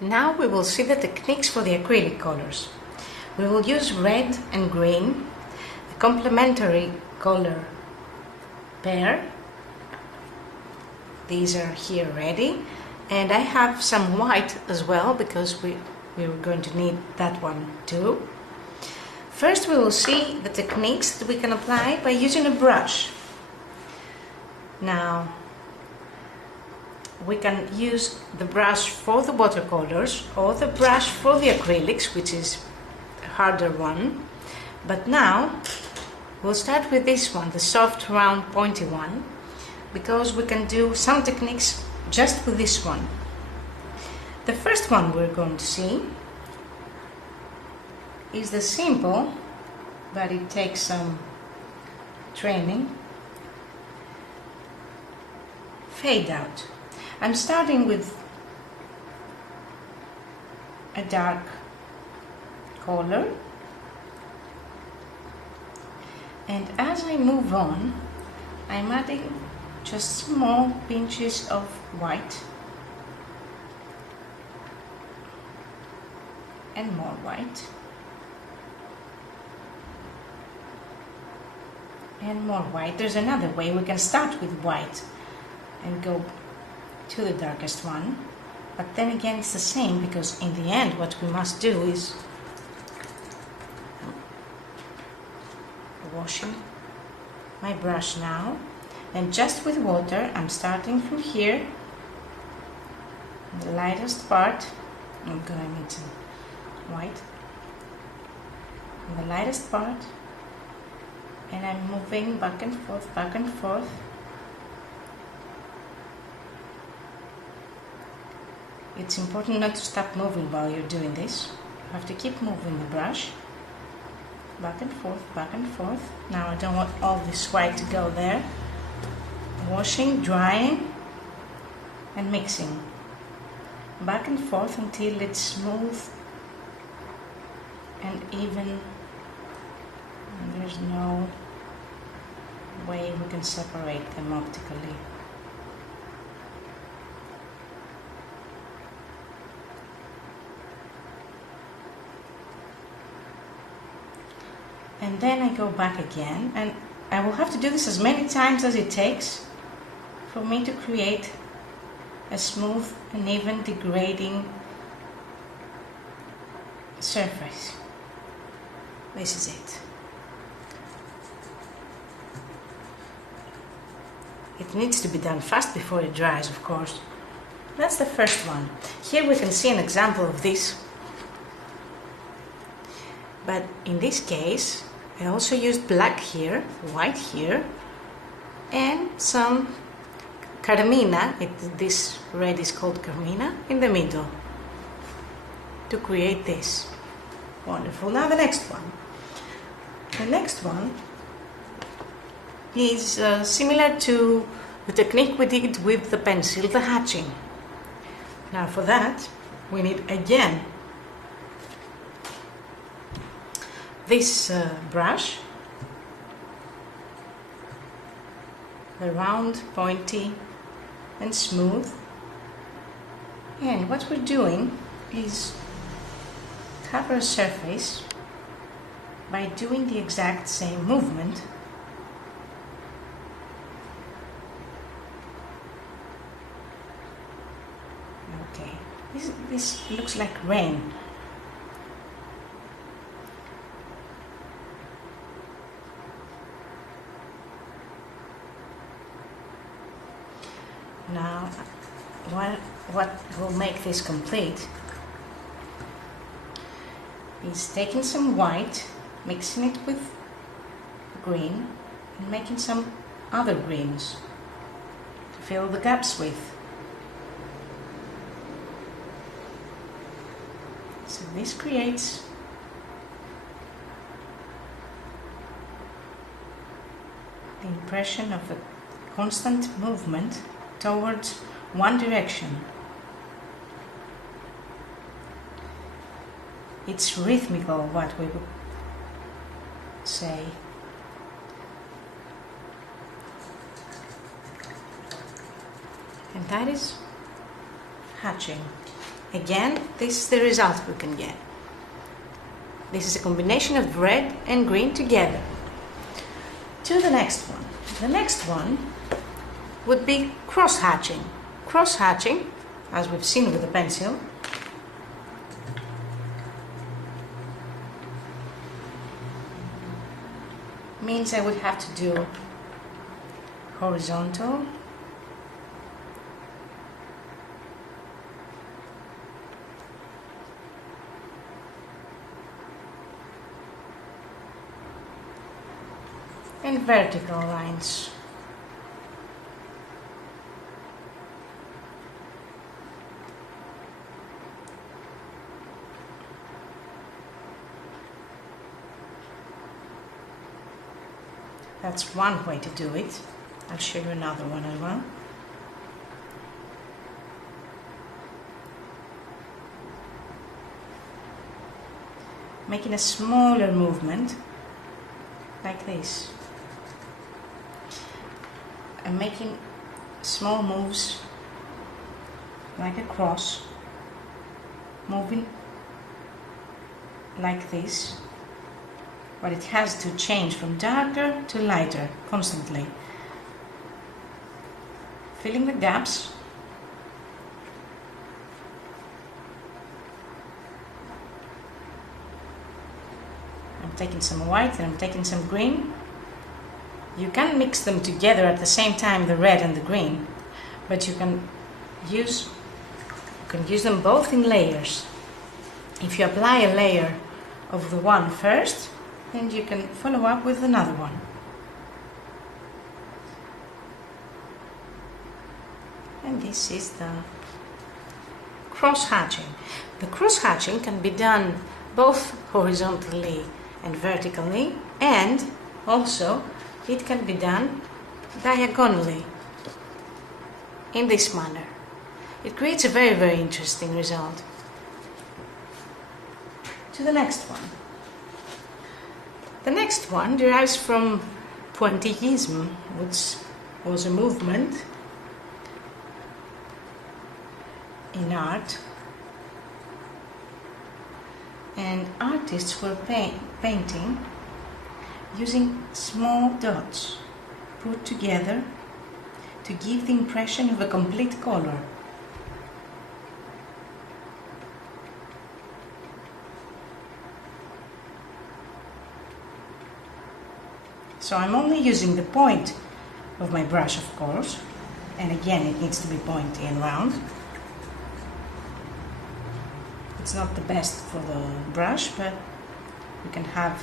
Now we will see the techniques for the acrylic colors. We will use red and green, a complementary color pair. These are here ready, and I have some white as well because we were going to need that one too. First we will see the techniques that we can apply by using a brush. Now we can use the brush for the watercolors or the brush for the acrylics, which is a harder one. But now we'll start with this one, the soft, round, pointy one, because we can do some techniques just with this one. The first one we're going to see is the simple, but it takes some training, fade out. I'm starting with a dark color, and as I move on, I'm adding just small pinches of white and more white and more white. There's another way. We can start with white and go to the darkest one, but then again it's the same, because in the end what we must do is washing my brush now, and just with water I'm starting from here, the lightest part. I'm going into white, the lightest part, and I'm moving back and forth, back and forth. It's important not to stop moving while you're doing this. You have to keep moving the brush back and forth, back and forth. Now I don't want all this white to go there. Washing, drying, and mixing back and forth until it's smooth and even, and there's no way we can separate them optically. And then I go back again, and I will have to do this as many times as it takes for me to create a smooth and even degrading surface. This is it. It needs to be done fast before it dries, of course. That's the first one. Here we can see an example of this. But in this case, I also used black here, white here, and some carmina, this red is called carmina, in the middle, to create this. Wonderful. Now the next one. The next one is similar to the technique we did with the pencil, the hatching. Now for that, we need again this brush, the round, pointy and smooth, and what we're doing is cover a surface by doing the exact same movement. Okay, this looks like rain. Now, what will make this complete is taking some white, mixing it with green, and making some other greens to fill the gaps with. So this creates the impression of a constant movement towards one direction. It's rhythmical, what we would say. And that is hatching. Again, this is the result we can get. This is a combination of red and green together. To the next one. The next one would be cross-hatching. Cross-hatching, as we've seen with the pencil, means I would have to do horizontal, and vertical lines. That's one way to do it. I'll show you another one as well. Making a smaller movement like this. I'm making small moves like a cross, moving like this, but it has to change from darker to lighter constantly. Filling the gaps. I'm taking some white and I'm taking some green. You can mix them together at the same time, the red and the green, but you can use them both in layers. If you apply a layer of the one first, then you can follow up with another one. And this is the cross-hatching. The cross-hatching can be done both horizontally and vertically, and also it can be done diagonally in this manner. It creates a very, very interesting result. To the next one. The next one derives from Pointillism, which was a movement in art, and artists were painting using small dots put together to give the impression of a complete color. So I'm only using the point of my brush, of course, and again it needs to be pointy and round. It's not the best for the brush, but you can have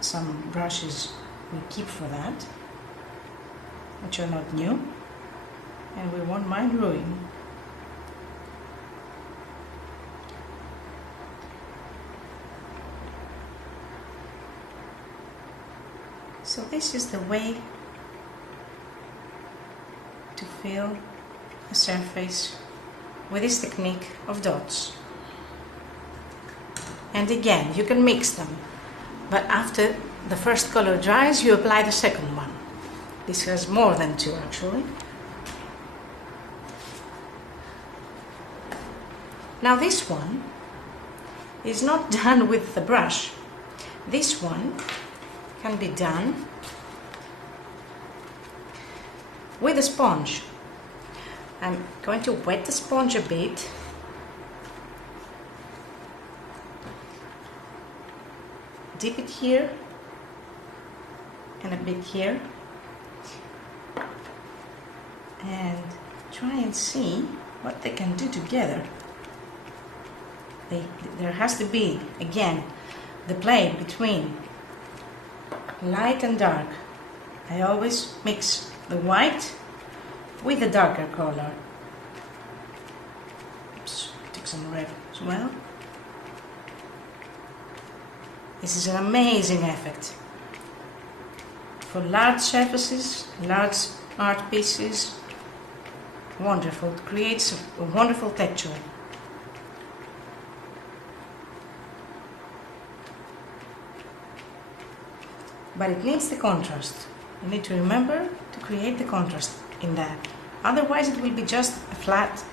some brushes we keep for that, which are not new, and we won't mind ruining. So this is the way to fill a surface with this technique of dots. And again, you can mix them, but after the first color dries, you apply the second one. This has more than two actually. Now this one is not done with the brush. This one can be done with a sponge. I'm going to wet the sponge a bit, dip it here and a bit here, and try and see what they can do together. There has to be, again, the play between light and dark. I always mix the white with the darker color. Oops, take some red as well. This is an amazing effect for large surfaces, large art pieces. Wonderful. It creates a wonderful texture. But it needs the contrast. You need to remember to create the contrast in that. Otherwise it will be just a flat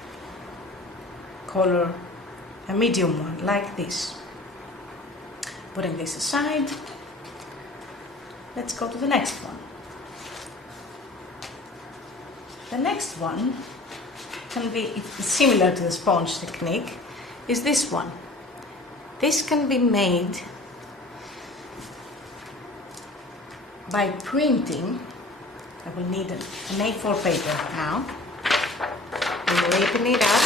color, a medium one, like this. Putting this aside, let's go to the next one. The next one can be similar to the sponge technique, is this one. This can be made by printing. I will need an A4 paper now. I'm wrapping it up.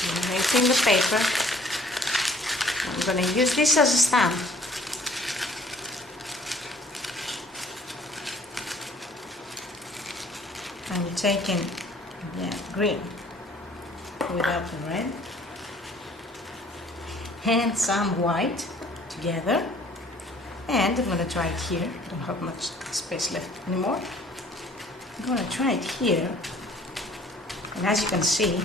I'm erasing the paper. I'm going to use this as a stamp. I'm taking green without the red and some white together, and I'm going to try it here. I don't have much space left anymore. I'm going to try it here, and as you can see,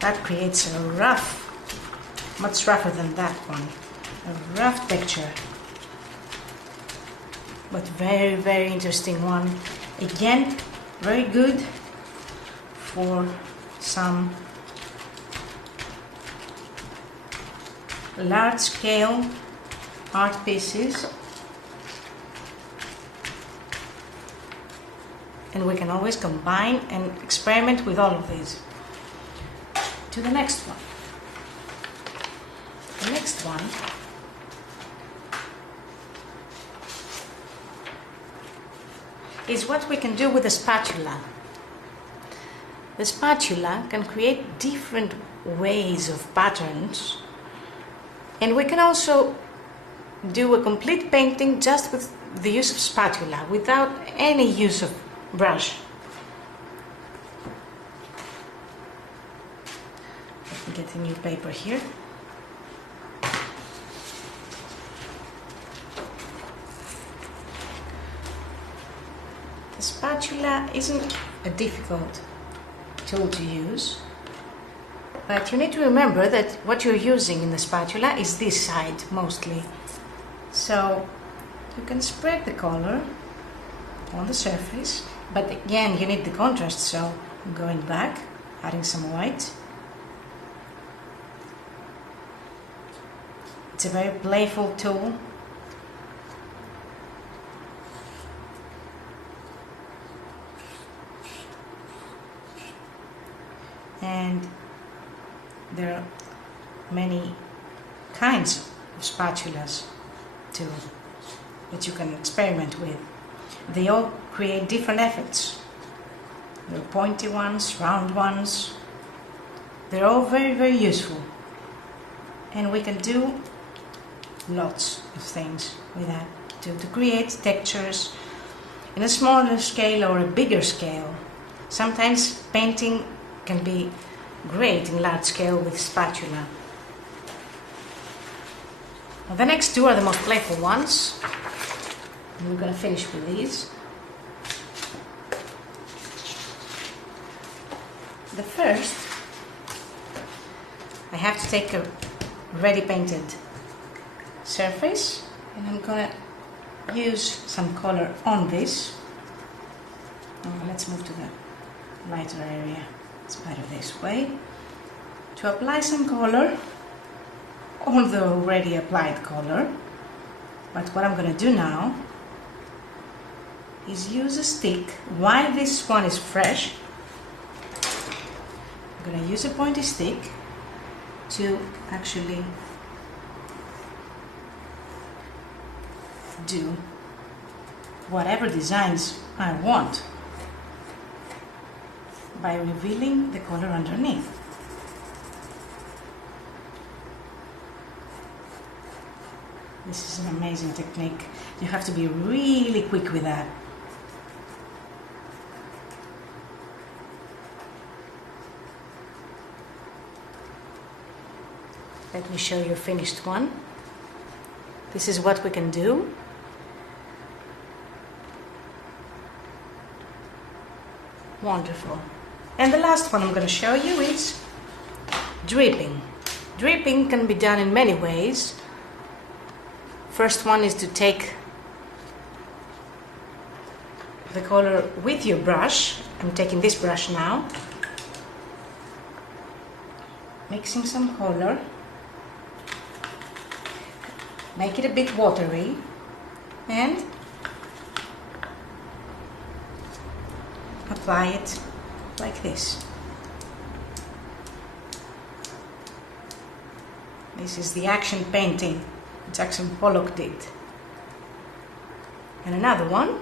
that creates a rough, much rougher than that one, a rough texture, but very, very interesting one. Again, very good for some large-scale art pieces, and we can always combine and experiment with all of these. To the next one. The next one is what we can do with the spatula. The spatula can create different ways of patterns, and we can also do a complete painting just with the use of spatula, without any use of brush. Let me get a new paper here. The spatula isn't a difficult tool to use, but you need to remember that what you're using in the spatula is this side mostly. So you can spread the color on the surface, but again you need the contrast, so I'm going back, adding some white. It's a very playful tool. And there are many kinds of spatulas too that you can experiment with. They all create different effects. There are pointy ones, round ones. They're all very, very useful. And we can do lots of things with that to create textures in a smaller scale or a bigger scale. Sometimes painting can be great in large scale with spatula. Now, the next two are the most playful ones. And we're going to finish with these. The first, I have to take a ready painted surface, and I'm going to use some color on this. Let's move to the lighter area. It's better this way. To apply some color on the already applied color. But what I'm going to do now is use a stick while this one is fresh. I'm going to use a pointy stick to actually do whatever designs I want by revealing the color underneath. This is an amazing technique. You have to be really quick with that. Let me show you a finished one. This is what we can do. Wonderful. And the last one I'm going to show you is dripping. Dripping can be done in many ways. First one is to take the color with your brush. I'm taking this brush now, mixing some color, make it a bit watery, and apply it like this. This is the action painting Jackson Pollock did. And another one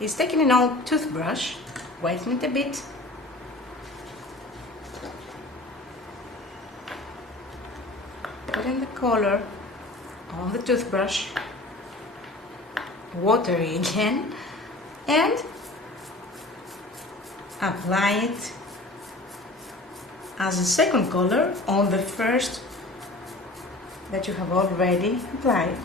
is taking an old toothbrush, whiten it a bit, putting the color on the toothbrush, watery again, and apply it as a second color on the first that you have already applied.